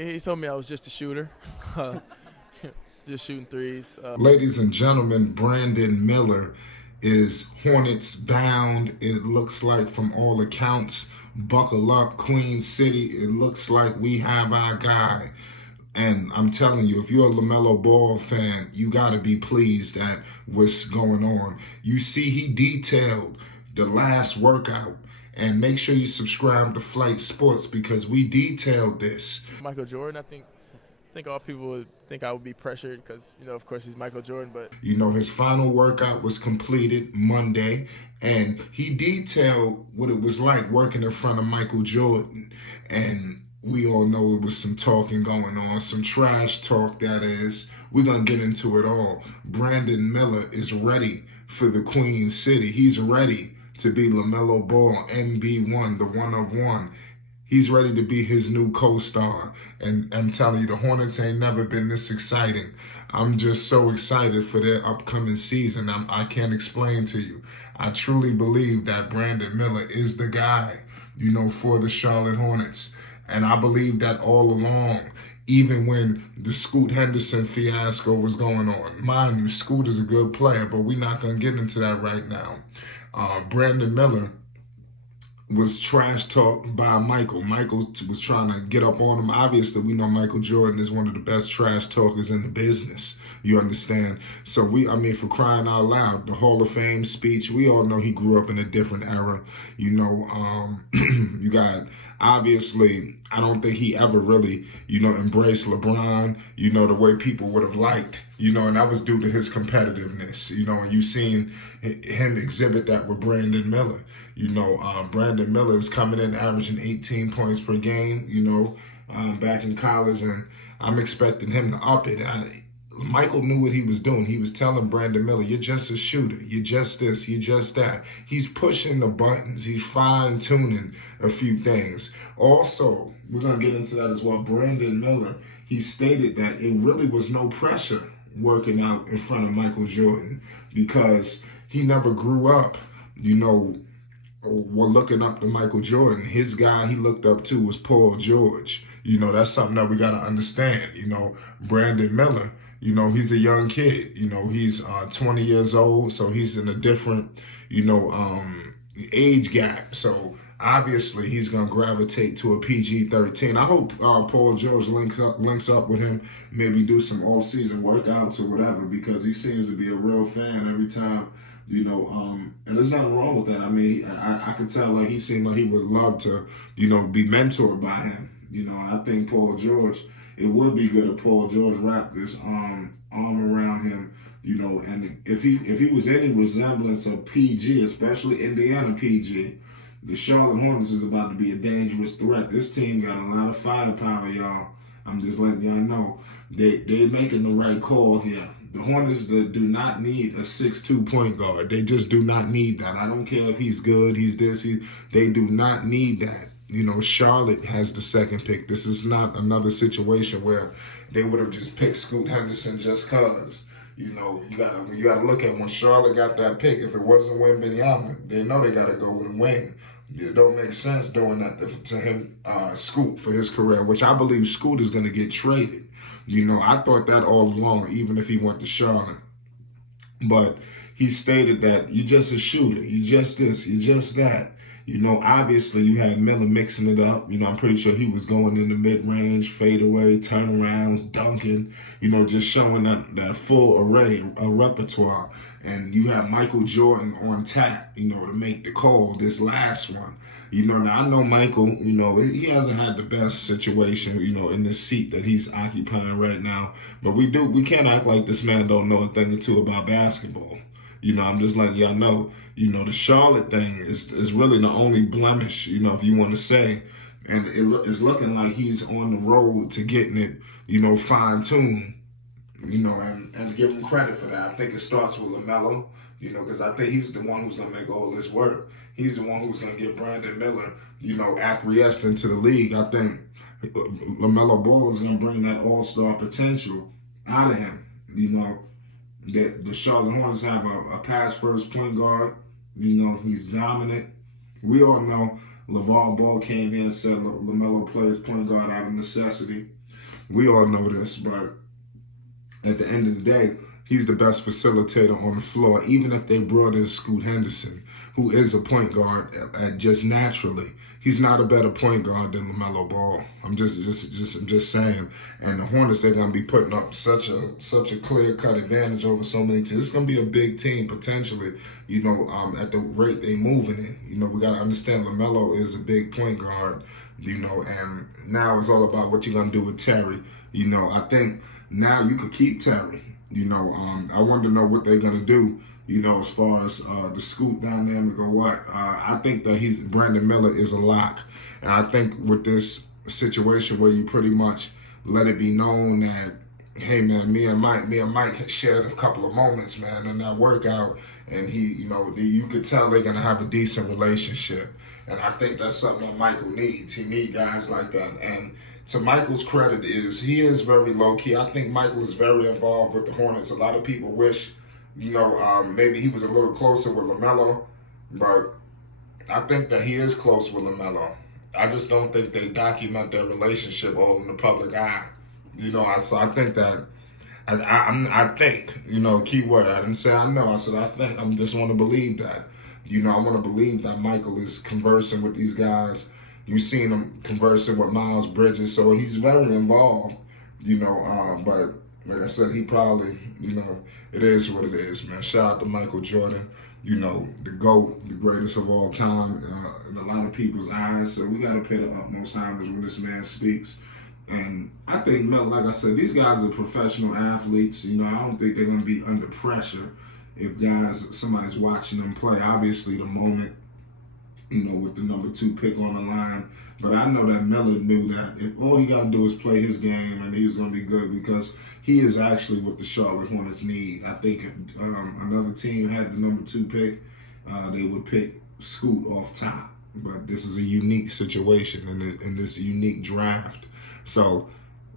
He told me I was just a shooter, just shooting threes. Ladies and gentlemen, Brandon Miller is Hornets bound. It looks like, from all accounts, buckle up, Queen City. It looks like we have our guy. And I'm telling you, if you're a LaMelo Ball fan, you got to be pleased at what's going on. You see, he detailed the last workout. And make sure you subscribe to Flight Sports because we detailed this. Michael Jordan, I think all people would think I would be pressured because, of course he's Michael Jordan, but His final workout was completed Monday, and he detailed what it was like working in front of Michael Jordan. And we all know it was some talking going on, some trash talk, that is. We're going to get into it all. Brandon Miller is ready for the Queen City. He's ready to be LaMelo Ball, MB1, the one of one. He's ready to be his new co-star. And I'm telling you, the Hornets ain't never been this exciting. I'm just so excited for their upcoming season. I can't explain to you. I truly believe that Brandon Miller is the guy, for the Charlotte Hornets. And I believe that all along, even when the Scoot Henderson fiasco was going on. Mind you, Scoot is a good player, but we're not going to get into that right now. Brandon Miller was trash talked by Michael. Michael was trying to get up on him. Obviously, we know Michael Jordan is one of the best trash talkers in the business. You understand? So for crying out loud, the Hall of Fame speech, we all know he grew up in a different era. You got, obviously, I don't think he ever really, embraced LeBron, the way people would have liked, and that was due to his competitiveness, and you've seen him exhibit that with Brandon Miller. Brandon Miller is coming in averaging 18 points per game, back in college, and I'm expecting him to up it. Michael knew what he was doing. He was telling Brandon Miller, you're just a shooter. You're just this. You're just that. He's pushing the buttons. He's fine-tuning a few things. Also, we're going to get into that as well. Brandon Miller, he stated that it really was no pressure working out in front of Michael Jordan because he never grew up, were looking up to Michael Jordan. His guy he looked up to was Paul George. That's something that we got to understand. Brandon Miller, he's a young kid. He's 20 years old, so he's in a different, age gap. So obviously he's going to gravitate to a PG-13. I hope Paul George links up with him, maybe do some off-season workouts or whatever, because he seems to be a real fan every time. And there's nothing wrong with that. I could tell like he seemed like he would love to, be mentored by him. I think Paul George, it would be good if Paul George wrapped this arm around him, and if he was any resemblance of PG, especially Indiana PG, the Charlotte Hornets is about to be a dangerous threat. This team got a lot of firepower, y'all. I'm just letting y'all know. They're making the right call here. The Hornets do not need a 6'2" point guard. They just do not need that. I don't care if he's good, he's this, they do not need that. Charlotte has the second pick. This is not another situation where they would have just picked Scoot Henderson just cause. You gotta look at when Charlotte got that pick. If it wasn't Wembanyama, they know they gotta go with a wing. It don't make sense doing that to him, Scoot, for his career, which I believe Scoot is gonna get traded. I thought that all along, even if he went to Charlotte. But he stated that you're just a shooter. You're just this. You're just that. Obviously you had Miller mixing it up. I'm pretty sure he was going in the mid-range, fadeaway, turnarounds, dunking, just showing that full array of repertoire. And you have Michael Jordan on tap, to make the call, this last one. Now I know Michael, he hasn't had the best situation, in this seat that he's occupying right now. But we can't act like this man don't know a thing or two about basketball. I'm just letting y'all know, the Charlotte thing is really the only blemish, if you want to say. And it's looking like he's on the road to getting it, fine-tuned, and give him credit for that. I think it starts with LaMelo, because I think he's the one who's going to make all this work. He's the one who's going to get Brandon Miller, acquiesced into the league. I think LaMelo Ball is going to bring that all-star potential out of him, The Charlotte Hornets have a pass-first point guard. He's dominant. We all know LeVar Ball came in and said LaMelo plays point guard out of necessity. We all know this, but at the end of the day, he's the best facilitator on the floor. Even if they brought in Scoot Henderson, who is a point guard just naturally, he's not a better point guard than LaMelo Ball. I'm just saying. And the Hornets, they're gonna be putting up such a clear-cut advantage over so many teams. It's gonna be a big team potentially. At the rate they moving in. We gotta understand LaMelo is a big point guard. And now it's all about what you're gonna do with Terry. I think now you could keep Terry. I want to know what they're gonna do. As far as the Scoot dynamic or what. I think that Brandon Miller is a lock. And I think with this situation where you pretty much let it be known that, hey man, me and Mike shared a couple of moments, man, in that workout, and you could tell they're gonna have a decent relationship. And I think that's something that Michael needs. He needs guys like that. And to Michael's credit he is very low key. I think Michael is very involved with the Hornets. A lot of people wish maybe he was a little closer with LaMelo, but I think that he is close with LaMelo. I just don't think they document their relationship all in the public eye. So I think that, I think, key word, I didn't say I know, I said I think, I just want to believe that. I want to believe that Michael is conversing with these guys. You've seen him conversing with Miles Bridges, so he's very involved, but like I said, he probably, it is what it is, man. Shout out to Michael Jordan, the GOAT, the greatest of all time in a lot of people's eyes. So we got to pay the utmost homage when this man speaks. And I think, like I said, these guys are professional athletes. I don't think they're going to be under pressure if somebody's watching them play. Obviously, the moment, with the number 2 pick on the line. But I know that Miller knew that if all he got to do is play his game and he was going to be good, because he is actually what the Charlotte Hornets need. I think if another team had the number 2 pick, they would pick Scoot off top. But this is a unique situation in this unique draft. So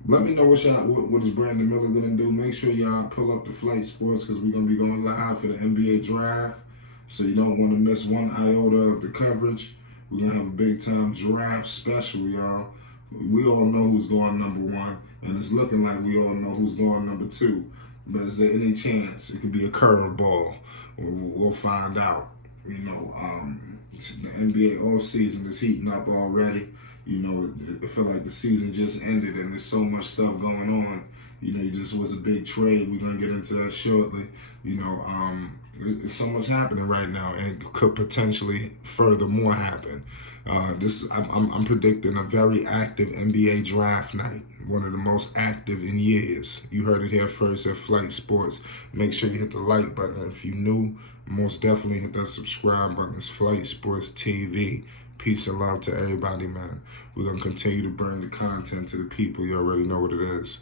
let me know what is Brandon Miller going to do. Make sure y'all pull up the Flight Sports, because we're going to be going live for the NBA draft. So you don't want to miss one iota of the coverage. We're going to have a big-time draft special, y'all. We all know who's going number 1, and it's looking like we all know who's going number 2. But is there any chance it could be a curveball? We'll find out. The NBA offseason is heating up already. I feel like the season just ended and there's so much stuff going on. It just was a big trade. We're going to get into that shortly. There's so much happening right now, and could potentially furthermore happen. I'm predicting a very active NBA draft night, one of the most active in years. You heard it here first at Flight Sports. Make sure you hit the like button. If you're new, most definitely hit that subscribe button. It's Flight Sports TV. Peace and love to everybody, man. We're going to continue to bring the content to the people. You already know what it is.